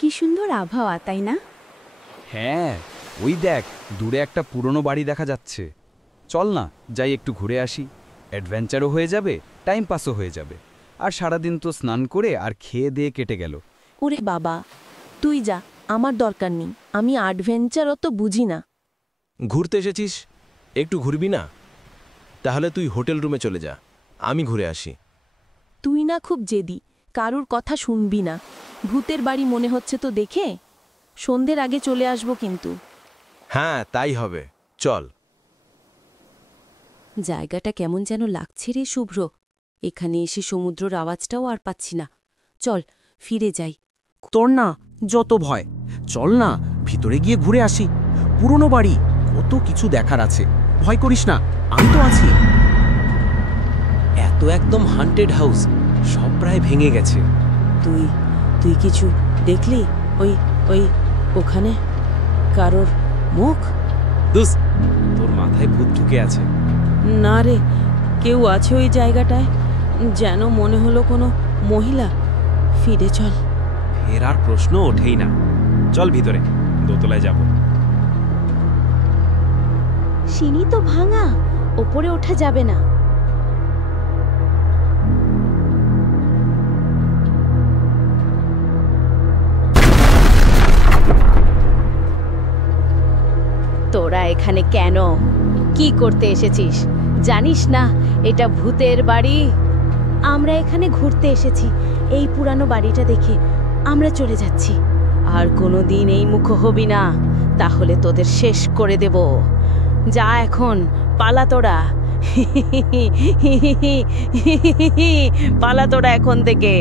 কি সুন্দর আবহাওয়া, তাই না? হ্যাঁ, ওই দেখ দূরে একটা পুরনো বাড়ি দেখা যাচ্ছে। চল না যাই একটু ঘুরে আসি, অ্যাডভেঞ্চারও হয়ে যাবে, টাইম পাসও হয়ে যাবে। আর সারাদিন তো স্নান করে আর খেয়ে দিয়ে কেটে গেল। ওরে বাবা, তুই যা, আমার দরকার নেই। আমি অ্যাডভেঞ্চার অত বুঝি না। ঘুরতে এসেছিস, একটু ঘুরবি না? তাহলে তুই হোটেল রুমে চলে যা, আমি ঘুরে আসি। তুই না খুব জেদি, কারুর কথা শুনবি না। ভূতের বাড়ি মনে হচ্ছে তো দেখে। সন্ধ্যের আগে চলে আসবো কিন্তু। হ্যাঁ, তাই হবে, চল। জায়গাটা কেমন যেন লাগছে রে শুভ্র। এখানে এসে সমুদ্রের আওয়াজটাও আর পাচ্ছি না। চল ফিরে যাই। তোর না যত ভয়, চল না ভিতরে গিয়ে ঘুরে আসি। পুরনো বাড়ি, কত কিছু দেখার আছে। ভয় করিস না, আমি তো আছি। এত একদম হান্টেড হাউস, সব প্রায় ভেঙে গেছে। তুই তুই কিছু দেখলি? ওই ওই ওখানে কারোর মুখ? দুস, তোর মাথায় ভূত ঢুকে আছে। না রে, কেউ আছে ওই জায়গাটায়, যেন মনে হলো কোনো মহিলা। ফিরে চল। ফেরার প্রশ্ন ওঠেই না, চল ভিতরে, দোতলায় যাব। সিঁড়ি তো ভাঙা, ওপরে ওঠা যাবে না। তোরা এখানে কেন? কি করতে এসেছিস? জানিস না এটা ভূতের বাড়ি? আমরা এখানে ঘুরতে এসেছি, এই পুরানো বাড়িটা দেখে আমরা চলে যাচ্ছি। আর কোনো দিন এই মুখ হবি না, তাহলে তোদের শেষ করে দেব। যা এখন, পালা তোরা। পালা তোরা এখন থেকে।